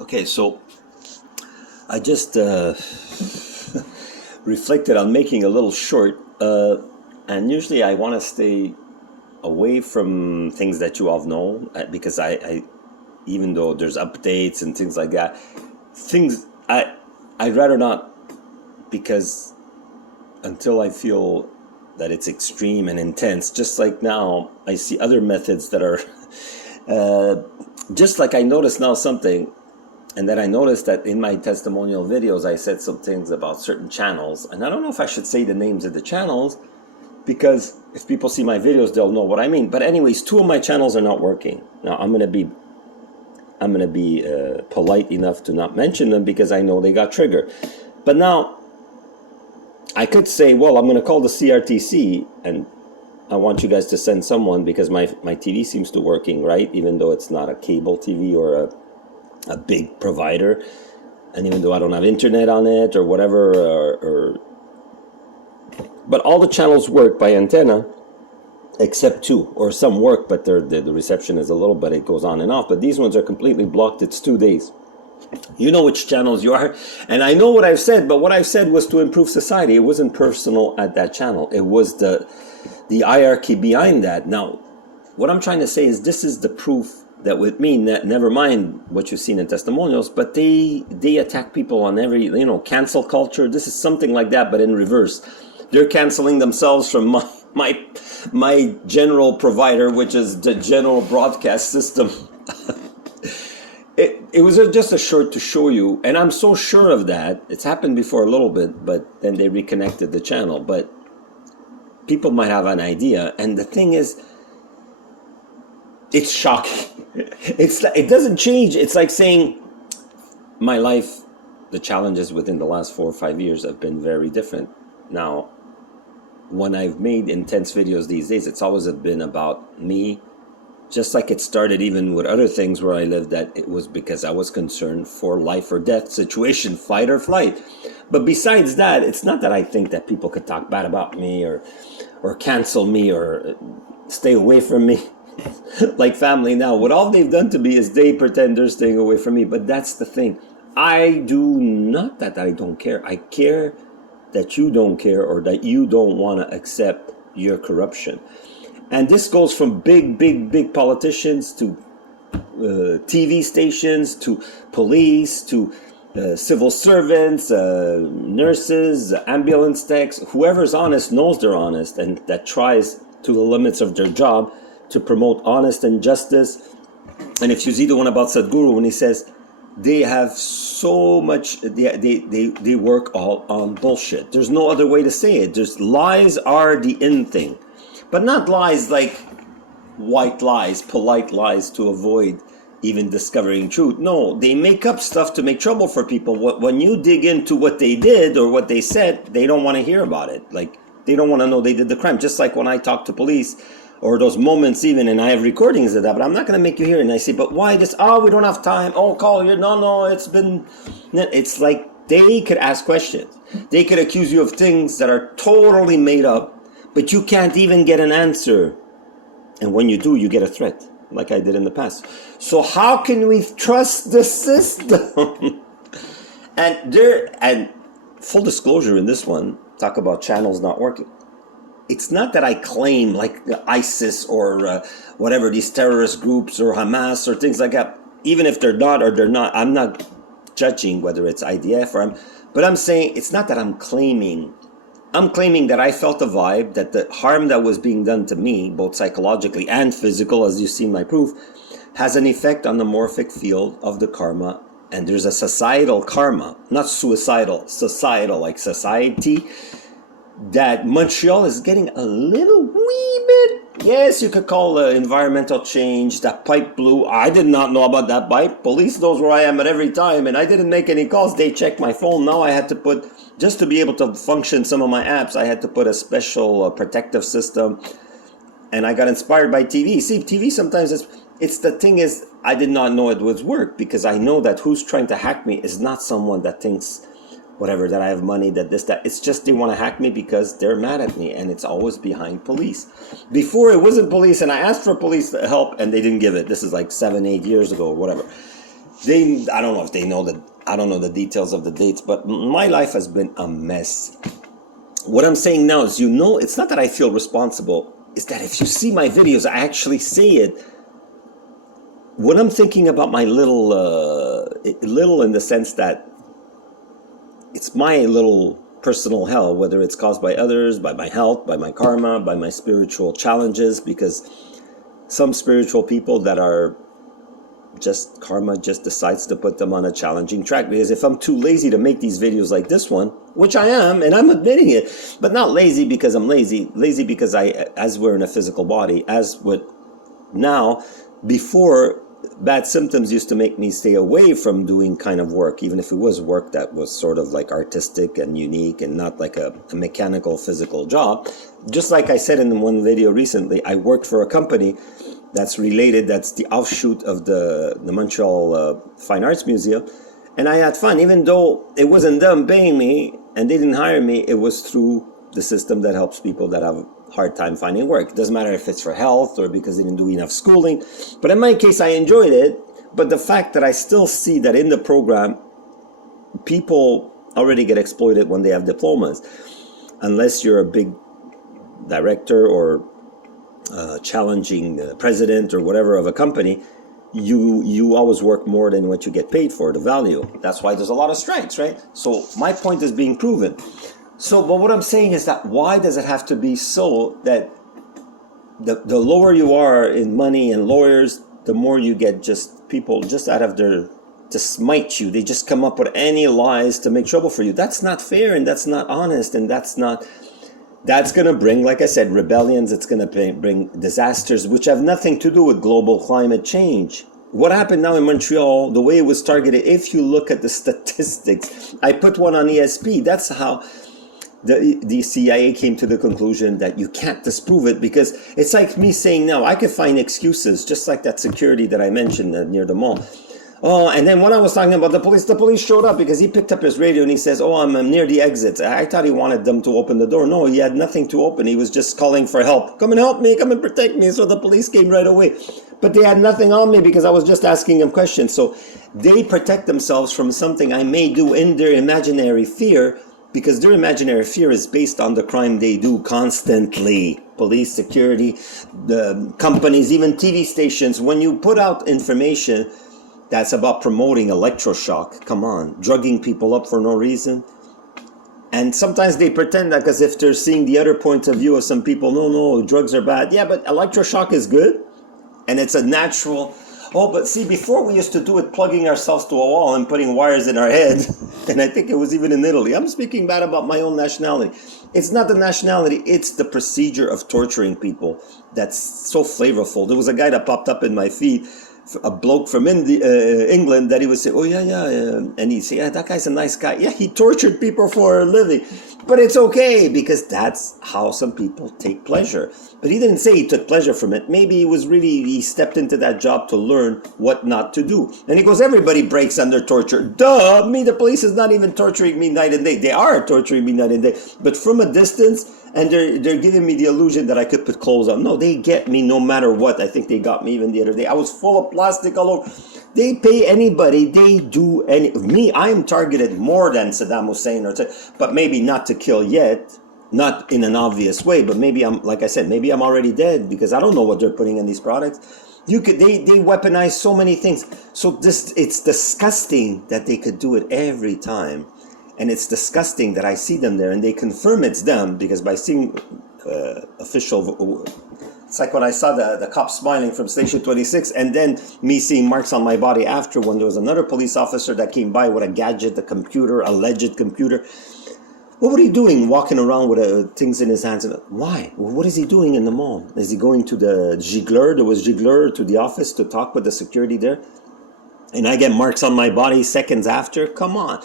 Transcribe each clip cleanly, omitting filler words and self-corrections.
Okay, so I just reflected on making a little short, and usually I want to stay away from things that you all know because even though there's updates and things like that, things I'd rather not, because until I feel that it's extreme and intense, just like now I see other methods that are just like I noticed now something. And then I noticed that in my testimonial videos, I said some things about certain channels. And I don't know if I should say the names of the channels, because if people see my videos, they'll know what I mean. But anyways, two of my channels are not working. Now, I'm going to be polite enough to not mention them because I know they got triggered. But now, I could say, well, I'm going to call the CRTC, and I want you guys to send someone because my TV seems to working, right? Even though it's not a cable TV or a big provider, and even though I don't have internet on it or whatever, but all the channels work by antenna except two, or some work, but the reception is a little bit, it goes on and off, but these ones are completely blocked. It's 2 days. You know which channels you are, and I know what I've said, but what I've said was to improve society. It wasn't personal at that channel. It was the hierarchy behind that. Now, what I'm trying to say is this is the proof that with me, never mind what you've seen in testimonials, but they attack people on every, cancel culture. This is something like that, but in reverse. They're canceling themselves from my general provider, which is the general broadcast system. It was just a short to show you, and I'm so sure of that. It's happened before a little bit, but then they reconnected the channel. But people might have an idea, and the thing is, it's shocking. It doesn't change. It's like saying my life, the challenges within the last 4 or 5 years have been very different. Now, when I've made intense videos these days, it's always been about me, just like it started even with other things where I lived, that it was because I was concerned for life or death situation, fight or flight. But besides that, it's not that I think that people could talk bad about me or cancel me or stay away from me. Like family now, what all they've done to me is they pretend they're staying away from me. But that's the thing. I do not that I don't care. I care that you don't care, or that you don't want to accept your corruption. And this goes from big politicians to TV stations to police to civil servants, nurses, ambulance techs. Whoever's honest knows they're honest, and that tries to the limits of their job to promote honest and justice. And if you see the one about Sadhguru, when he says they have so much, they work all on bullshit. There's no other way to say it. There's lies are the in thing, but not lies like white lies, polite lies to avoid even discovering truth. No, they make up stuff to make trouble for people. When you dig into what they did or what they said, they don't want to hear about it. Like, they don't want to know they did the crime. Just like when I talk to police, or those moments even, and I have recordings of that, but I'm not going to make you hear it. And I say, but why this? Oh, we don't have time. Oh, call you. No, it's been... It's like they could ask questions. They could accuse you of things that are totally made up, but you can't even get an answer. And when you do, you get a threat, like I did in the past. So how can we trust the system? And full disclosure in this one, talk about channels not working. It's not that I claim like ISIS or whatever, these terrorist groups or Hamas or things like that. Even if they're not or they're not, I'm not judging whether it's IDF or but I'm saying it's not that I'm claiming. I'm claiming that I felt a vibe that the harm that was being done to me, both psychologically and physical, as you see in my proof, has an effect on the morphic field of the karma. And there's a societal karma, not suicidal, societal, like society, that Montreal is getting a little wee bit, yes, you could call environmental change. That pipe blew. I did not know about that pipe. Police knows where I am at every time, and I didn't make any calls. They checked my phone. Now I had to put, just to be able to function some of my apps, I had to put a special protective system, and I got inspired by TV. See, TV sometimes it's the thing is, I did not know it would work, because I know that who's trying to hack me is not someone that thinks whatever, that I have money, that this, that. It's just they want to hack me because they're mad at me, and it's always behind police. Before, it wasn't police, and I asked for police help, and they didn't give it. This is like 7, 8 years ago or whatever. I don't know if they know that, I don't know the details of the dates, but my life has been a mess. What I'm saying now is, it's not that I feel responsible, it's that if you see my videos, I actually say it. When I'm thinking about my little in the sense that it's my little personal hell, whether it's caused by others, by my health, by my karma, by my spiritual challenges, because some spiritual people that are just karma just decides to put them on a challenging track. Because if I'm too lazy to make these videos like this one, which I am, and I'm admitting it, but not lazy because I'm lazy because as we're in a physical body, before, bad symptoms used to make me stay away from doing kind of work, even if it was work that was sort of like artistic and unique and not like a mechanical physical job. Just like I said in one video recently, I worked for a company that's related, that's the offshoot of the Montreal Fine Arts Museum, and I had fun. Even though it wasn't them paying me and they didn't hire me, it was through the system that helps people that have hard time finding work. It doesn't matter if it's for health or because they didn't do enough schooling. But in my case, I enjoyed it. But the fact that I still see that in the program, people already get exploited when they have diplomas. Unless you're a big director or challenging president or whatever of a company, you always work more than what you get paid for, the value. That's why there's a lot of strikes, right? So my point is being proven. So, but what I'm saying is that why does it have to be so that the lower you are in money and lawyers, the more you get just people just out of to smite you. They just come up with any lies to make trouble for you. That's not fair, and that's not honest, and that's going to bring, like I said, rebellions. It's going to bring disasters, which have nothing to do with global climate change. What happened now in Montreal, the way it was targeted, if you look at the statistics, I put one on ESP, that's how the CIA came to the conclusion that you can't disprove it, because it's like me saying now, I could find excuses, just like that security that I mentioned near the mall. Oh, and then when I was talking about the police showed up because he picked up his radio and he says, oh, I'm near the exits. I thought he wanted them to open the door. No, he had nothing to open. He was just calling for help. Come and help me, come and protect me. So the police came right away. But they had nothing on me because I was just asking them questions. So they protect themselves from something I may do in their imaginary fear, because their imaginary fear is based on the crime they do constantly. Police, security, the companies, even TV stations. When you put out information that's about promoting electroshock, come on, drugging people up for no reason. And sometimes they pretend that because if they're seeing the other point of view of some people, no, drugs are bad. Yeah, but electroshock is good. And it's a natural... Oh, but see, before we used to do it plugging ourselves to a wall and putting wires in our head. And I think it was even in Italy. I'm speaking bad about my own nationality. It's not the nationality, it's the procedure of torturing people that's so flavorful. There was a guy that popped up in my feed, a bloke from England, that he would say, oh, yeah. And he'd say, yeah, that guy's a nice guy. Yeah, he tortured people for a living. But it's okay, because that's how some people take pleasure. But he didn't say he took pleasure from it. Maybe he stepped into that job to learn what not to do. And he goes, everybody breaks under torture. Duh, me, the police is not even torturing me night and day. They are torturing me night and day. But from a distance, and they're giving me the illusion that I could put clothes on. No, they get me no matter what. I think they got me even the other day. I was full of plastic all over. They pay anybody. They do me. I am targeted more than Saddam Hussein, but maybe not to kill yet, not in an obvious way. But maybe like I said, maybe I'm already dead because I don't know what they're putting in these products. They weaponize so many things. So it's disgusting that they could do it every time. And it's disgusting that I see them there and they confirm it's them, because by seeing official... It's like when I saw the cop smiling from Station 26 and then me seeing marks on my body after, when there was another police officer that came by with a gadget, a computer, alleged computer. What were he doing walking around with things in his hands? Why? What is he doing in the mall? Is he going to the Gigler? There was Gigler, to the office to talk with the security there. And I get marks on my body seconds after? Come on.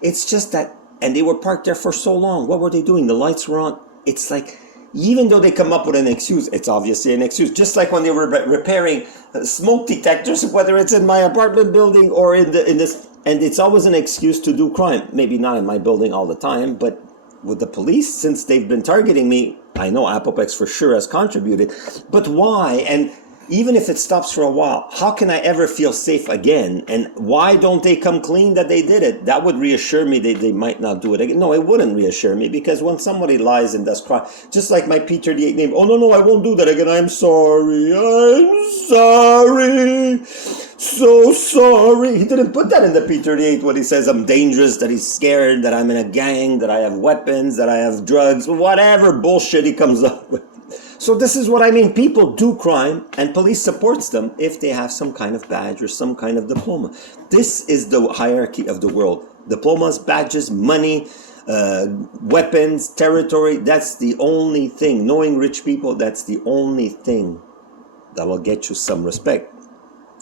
It's just that, and they were parked there for so long. What were they doing? The lights were on. It's like, even though they come up with an excuse, it's obviously an excuse. Just like when they were repairing smoke detectors, whether it's in my apartment building or in this, and it's always an excuse to do crime. Maybe not in my building all the time, but with the police, since they've been targeting me, I know Apopex for sure has contributed. But why? And even if it stops for a while, how can I ever feel safe again? And why don't they come clean that they did it? That would reassure me they might not do it again. No, it wouldn't reassure me, because when somebody lies and does crime, just like my P38 name, oh no, I won't do that again. I'm sorry. So sorry. He didn't put that in the P38 when he says I'm dangerous, that he's scared, that I'm in a gang, that I have weapons, that I have drugs, whatever bullshit he comes up with. So this is what I mean. People do crime and police supports them if they have some kind of badge or some kind of diploma. This is the hierarchy of the world. Diplomas, badges, money, weapons, territory. That's the only thing. Knowing rich people, that's the only thing that will get you some respect.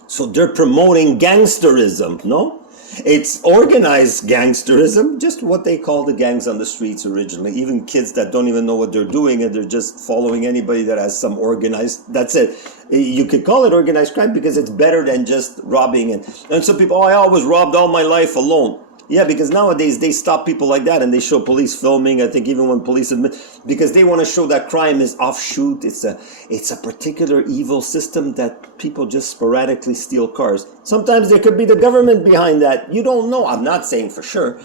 So they're promoting gangsterism, no? It's organized gangsterism, just what they call the gangs on the streets originally. Even kids that don't even know what they're doing and they're just following anybody that has some organized, that's it. You could call it organized crime because it's better than just robbing. And some people, I always robbed all my life alone. Yeah, because nowadays they stop people like that and they show police filming. I think even when police admit, because they want to show that crime is offshoot. It's a particular evil system that people just sporadically steal cars. Sometimes there could be the government behind that. You don't know. I'm not saying for sure.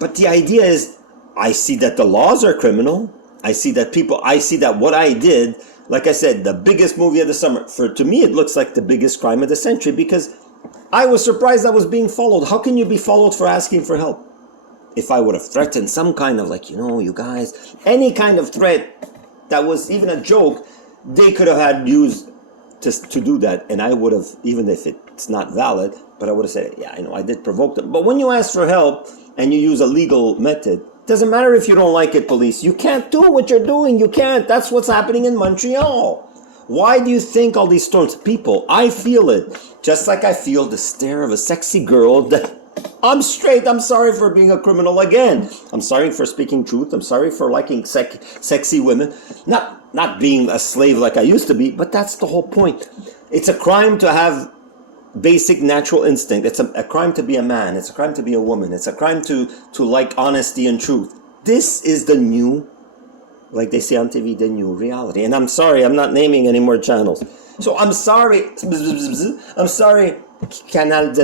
But the idea is, I see that the laws are criminal. I see that what I did, like I said, the biggest movie of the summer. To me, it looks like the biggest crime of the century because I was surprised I was being followed. How can you be followed for asking for help? If I would have threatened some kind of you guys, any kind of threat that was even a joke, they could have had used to do that. And I would have, even if it's not valid, but I would have said, yeah, I know I did provoke them. But when you ask for help and you use a legal method, doesn't matter if you don't like it, police. You can't do what you're doing. You can't. That's what's happening in Montreal. Why do you think all these storms? People, I feel it. Just like I feel the stare of a sexy girl that I'm straight. I'm sorry for being a criminal again. I'm sorry for speaking truth. I'm sorry for liking sexy women. Not being a slave like I used to be, but that's the whole point. It's a crime to have basic natural instinct. It's a crime to be a man. It's a crime to be a woman. It's a crime to like honesty and truth. This is the new, like they say on TV, the new reality. And I'm sorry, I'm not naming any more channels. So I'm sorry. I'm sorry. Canal.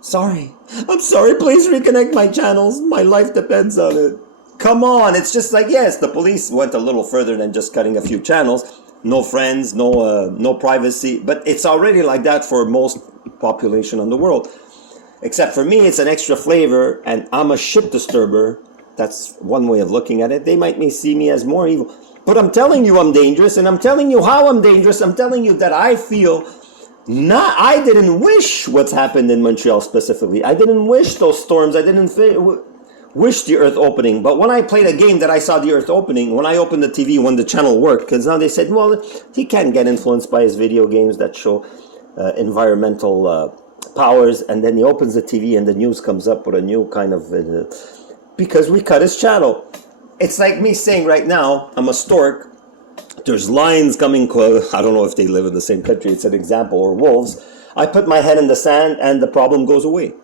Sorry. I'm sorry. Please reconnect my channels. My life depends on it. Come on. It's just like, yes, the police went a little further than just cutting a few channels. No friends, no privacy. But it's already like that for most population in the world. Except for me, it's an extra flavor, and I'm a shit disturber. That's one way of looking at it. They might see me as more evil. But I'm telling you I'm dangerous, and I'm telling you how I'm dangerous. I'm telling you that I feel I didn't wish what's happened in Montreal specifically. I didn't wish those storms. I didn't wish the earth opening. But when I played a game that I saw the earth opening, when I opened the TV, when the channel worked, because now they said, well, he can't get influenced by his video games that show environmental powers. And then he opens the TV and the news comes up with a new kind of... because we cut his channel. It's like me saying right now, I'm a stork. There's lions coming, I don't know if they live in the same country, it's an example, or wolves. I put my head in the sand and the problem goes away.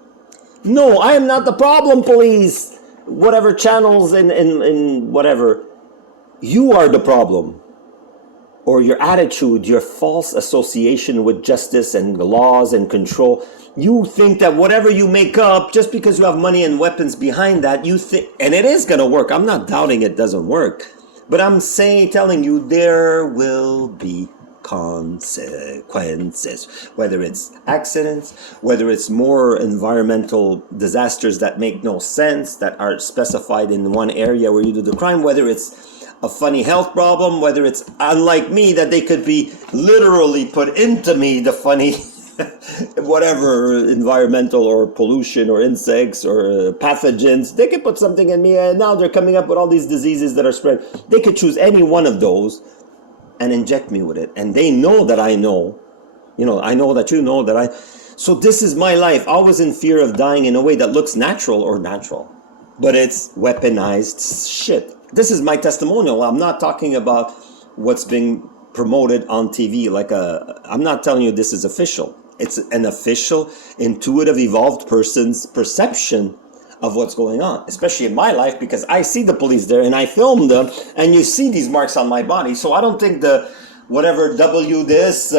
No, I am not the problem, police. Whatever channels in whatever. You are the problem. Or your attitude, your false association with justice and laws and control. You think that whatever you make up, just because you have money and weapons behind that, you think, and it is going to work. I'm not doubting it doesn't work. But I'm telling you, there will be consequences. Whether it's accidents, whether it's more environmental disasters that make no sense, that are specified in one area where you do the crime, whether it's a funny health problem, whether it's unlike me, that they could be literally put into me, the funny whatever, environmental or pollution or insects or pathogens, they could put something in me, and now they're coming up with all these diseases that are spread. They could choose any one of those and inject me with it, and they know that I know, I know that you know that so this is my life. I was in fear of dying in a way that looks natural, but it's weaponized shit. This is my testimonial. I'm not talking about what's being promoted on TV. I'm not telling you this is official. It's an official, intuitive, evolved person's perception of what's going on, especially in my life, because I see the police there and I film them, and you see these marks on my body. So I don't think the whatever W this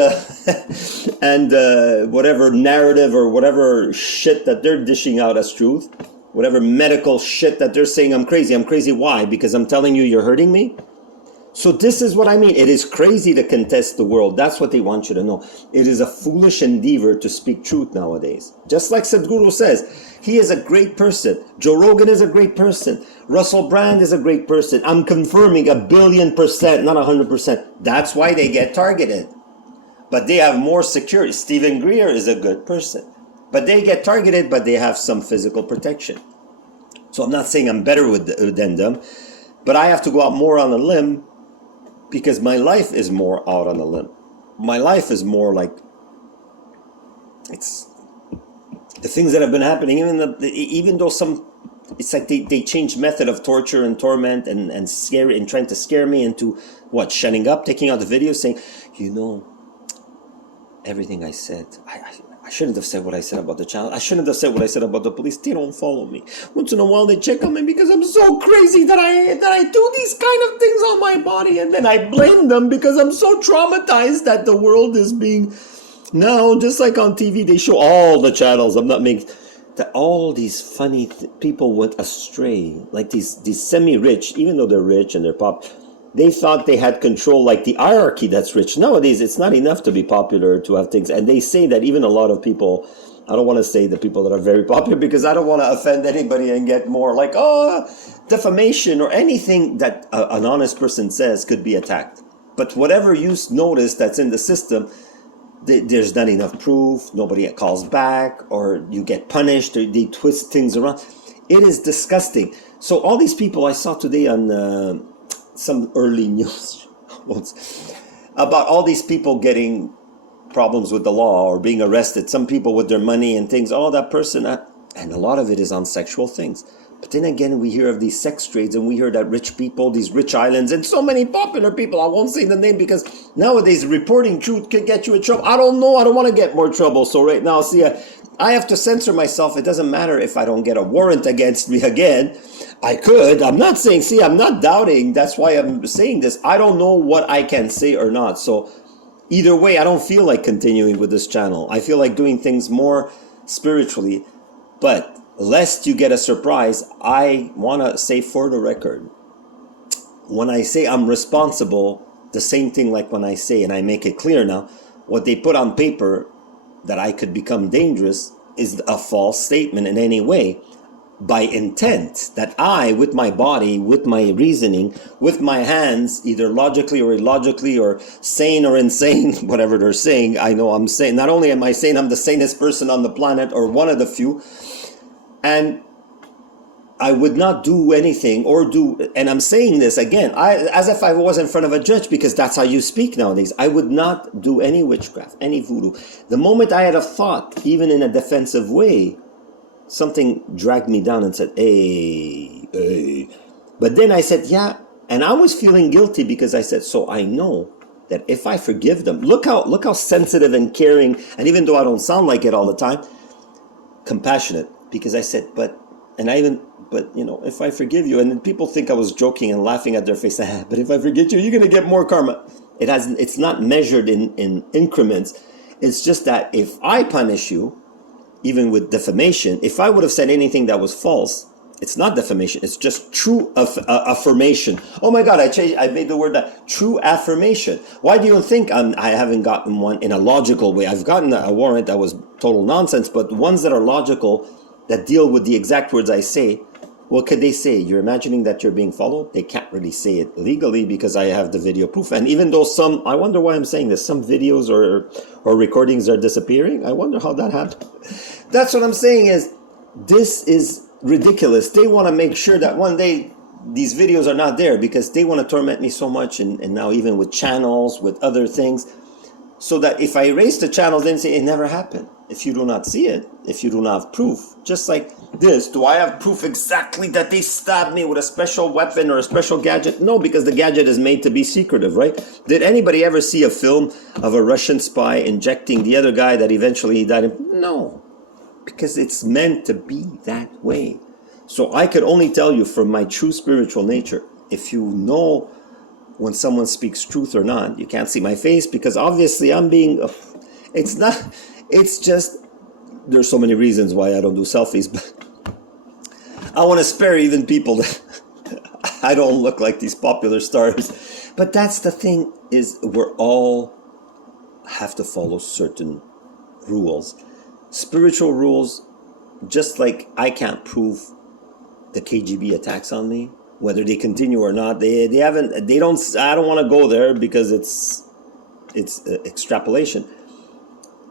and whatever narrative or whatever shit that they're dishing out as truth, whatever medical shit that they're saying I'm crazy. I'm crazy. Why? Because I'm telling you you're hurting me? So this is what I mean. It is crazy to contest the world. That's what they want you to know. It is a foolish endeavor to speak truth nowadays. Just like Sadhguru says, he is a great person. Joe Rogan is a great person. Russell Brand is a great person. I'm confirming 1,000,000,000%, not 100%. That's why they get targeted. But they have more security. Stephen Greer is a good person. But they get targeted, but they have some physical protection. So I'm not saying I'm better than them, but I have to go out more on a limb because my life is more out on a limb. My life is more like, it's the things that have been happening, even though some, it's like they changed method of torture and torment and scare and trying to scare me into what, shutting up, taking out the video, saying, you know, everything I said, I shouldn't have said what I said about the child. I shouldn't have said what I said about the police. They don't follow me. Once in a while they check on me because I'm so crazy that I do these kind of things on my body, and then I blame them because I'm so traumatized that the world is being, now just like on TV they show all the channels. I'm not making that all these funny people went astray, like these semi-rich, even though they're rich and they're pop. They thought they had control, like the hierarchy that's rich. Nowadays, it's not enough to be popular, to have things. And they say that even a lot of people, I don't want to say the people that are very popular because I don't want to offend anybody and get more like, oh, defamation or anything that an honest person says could be attacked. But whatever you notice that's in the system, there's not enough proof, nobody calls back, or you get punished, or they twist things around. It is disgusting. So all these people I saw today on some early news about all these people getting problems with the law or being arrested, some people with their money and things, oh, that person, and a lot of it is on sexual things. But then again, we hear of these sex trades, and we hear that rich people, these rich islands, and so many popular people, I won't say the name because nowadays reporting truth could get you in trouble. I don't know, I don't want to get more trouble. So right now, see, I have to censor myself. It doesn't matter if I don't get a warrant against me again. I could. I'm not saying, see, I'm not doubting. That's why I'm saying this. I don't know what I can say or not. So either way, I don't feel like continuing with this channel. I feel like doing things more spiritually. But lest you get a surprise, I want to say for the record, when I say I'm responsible, the same thing like when I say, and I make it clear now, what they put on paper that I could become dangerous is a false statement in any way. By intent, that I, with my body, with my reasoning, with my hands, either logically or illogically or sane or insane, whatever they're saying, I know I'm sane. Not only am I sane, I'm the sanest person on the planet, or one of the few. And I would not do anything or do, and I'm saying this again, as if I was in front of a judge, because that's how you speak nowadays. I would not do any witchcraft, any voodoo. The moment I had a thought, even in a defensive way, something dragged me down and said, hey. But then I said, yeah. And I was feeling guilty because I said, so I know that if I forgive them, look how sensitive and caring, and even though I don't sound like it all the time, compassionate, because I said, but you know, if I forgive you, and then people think I was joking and laughing at their face, but if I forget you, you're going to get more karma. It's not measured in increments. It's just that if I punish you, even with defamation, if I would have said anything that was false, it's not defamation, it's just true affirmation. Oh my God, I made the word that, true affirmation. Why do you think I haven't gotten one in a logical way? I've gotten a warrant that was total nonsense, but ones that are logical, that deal with the exact words I say, what could they say? You're imagining that you're being followed? They can't really say it legally because I have the video proof. And even though I wonder why I'm saying this, some videos or recordings are disappearing. I wonder how that happened. That's what I'm saying is, this is ridiculous. They want to make sure that one day these videos are not there because they want to torment me so much. And now even with channels, with other things, so that if I erase the channels, then say it never happened. If you do not see it, if you do not have proof, just like this, do I have proof exactly that they stabbed me with a special weapon or a special gadget? No, because the gadget is made to be secretive, right? Did anybody ever see a film of a Russian spy injecting the other guy that eventually he died? No, because it's meant to be that way. So I could only tell you from my true spiritual nature, if you know when someone speaks truth or not. You can't see my face because obviously I'm being, it's not, it's just, there's so many reasons why I don't do selfies, but I want to spare even people that I don't look like these popular stars. But that's the thing, is we're all have to follow certain rules, spiritual rules. Just like I can't prove the KGB attacks on me, whether they continue or not. They haven't, they don't, I don't want to go there because it's extrapolation.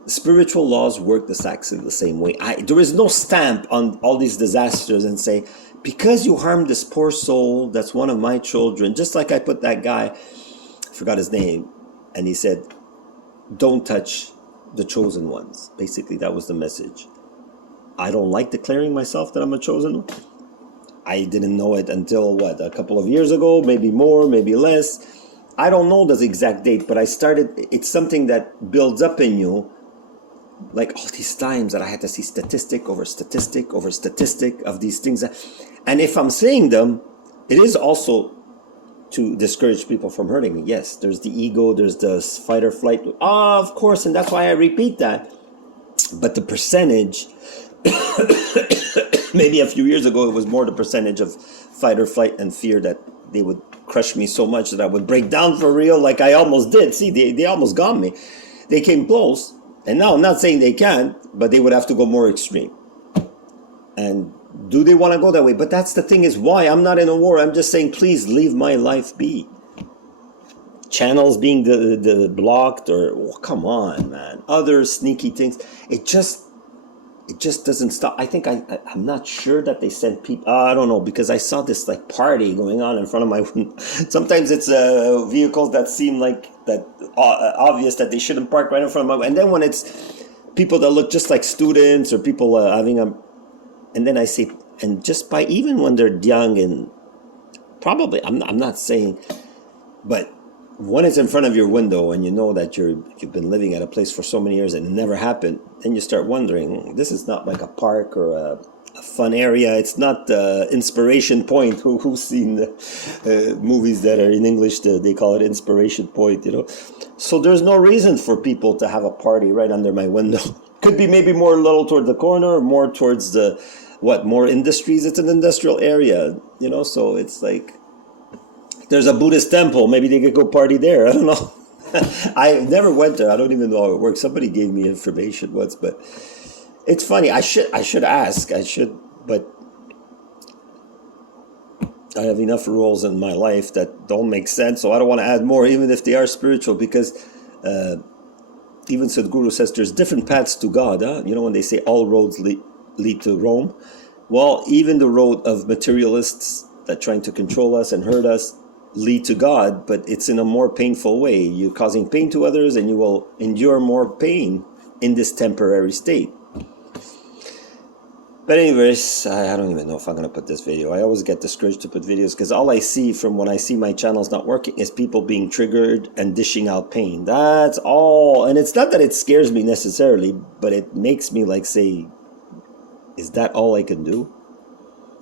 Spiritual laws work exactly the same way. There is no stamp on all these disasters and say, because you harmed this poor soul, that's one of my children. Just like I put that guy, I forgot his name, and he said, don't touch the chosen ones. Basically, that was the message. I don't like declaring myself that I'm a chosen one. I didn't know it until, a couple of years ago, maybe more, maybe less. I don't know the exact date, but I started, it's something that builds up in you, like all these times that I had to see statistic over statistic over statistic of these things. And if I'm saying them, it is also to discourage people from hurting me. Yes, there's the ego, there's the fight or flight. Of course, and that's why I repeat that. But the percentage, maybe a few years ago, it was more the percentage of fight or flight and fear that they would crush me so much that I would break down for real, like I almost did. See, they almost got me. They came close. And now I'm not saying they can't, but they would have to go more extreme. And do they want to go that way? But that's the thing, is why I'm not in a war. I'm just saying, please leave my life be. Channels being the blocked, or come on, man. Other sneaky things. It just doesn't stop. I think I'm not sure that they sent people. I don't know, because I saw this like party going on in front of my window. Sometimes it's vehicles that seem like that obvious that they shouldn't park right in front of my. And then when it's people that look just like students or people having a, and then I say, and just by even when they're young and probably I'm not saying, but when it's in front of your window and you know that you've been living at a place for so many years and it never happened, then you start wondering, this is not like a park or a fun area. It's not the Inspiration Point. Who's seen the movies that are in English? They call it Inspiration Point, So there's no reason for people to have a party right under my window. Could be maybe more a little toward the corner or more towards the, more industries. It's an industrial area, so it's like, there's a Buddhist temple. Maybe they could go party there. I don't know. I never went there. I don't even know how it works. Somebody gave me information once, but it's funny. I should ask. But I have enough rules in my life that don't make sense. So I don't want to add more, even if they are spiritual, because even Sadhguru says there's different paths to God. When they say all roads lead to Rome. Well, even the road of materialists that trying to control us and hurt us lead to God, but it's in a more painful way. You're causing pain to others and you will endure more pain in this temporary state. But anyways, I don't even know if I'm going to put this video. I always get discouraged to put videos because all I see from when I see my channels not working is people being triggered and dishing out pain. That's all. And it's not that it scares me necessarily, but it makes me like say, is that all I can do?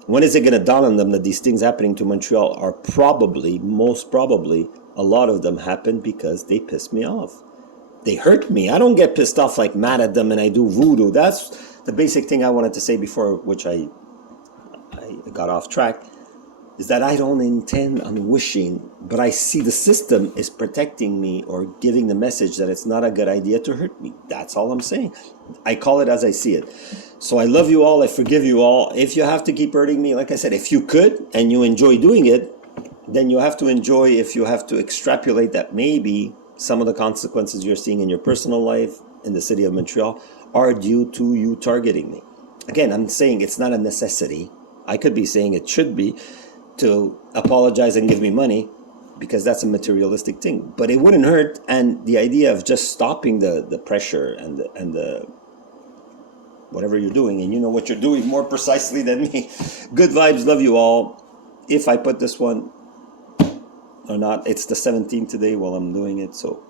When is it going to dawn on them that these things happening to Montreal are probably, most probably, a lot of them happen because they pissed me off. They hurt me. I don't get pissed off like mad at them and I do voodoo. That's the basic thing I wanted to say before, which I got off track, is that I don't intend on wishing, but I see the system is protecting me or giving the message that it's not a good idea to hurt me. That's all I'm saying. I call it as I see it. So I love you all. I forgive you all. If you have to keep hurting me, like I said, if you could and you enjoy doing it, then you have to enjoy. If you have to extrapolate that maybe some of the consequences you're seeing in your personal life in the city of Montreal are due to you targeting me. Again, I'm saying it's not a necessity. I could be saying it should be to apologize and give me money because that's a materialistic thing. But it wouldn't hurt. And the idea of just stopping the pressure and the whatever you're doing, and you know what you're doing more precisely than me. Good vibes, love you all. If I put this one or not, it's the 17th today while I'm doing it, so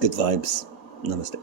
good vibes. Namaste.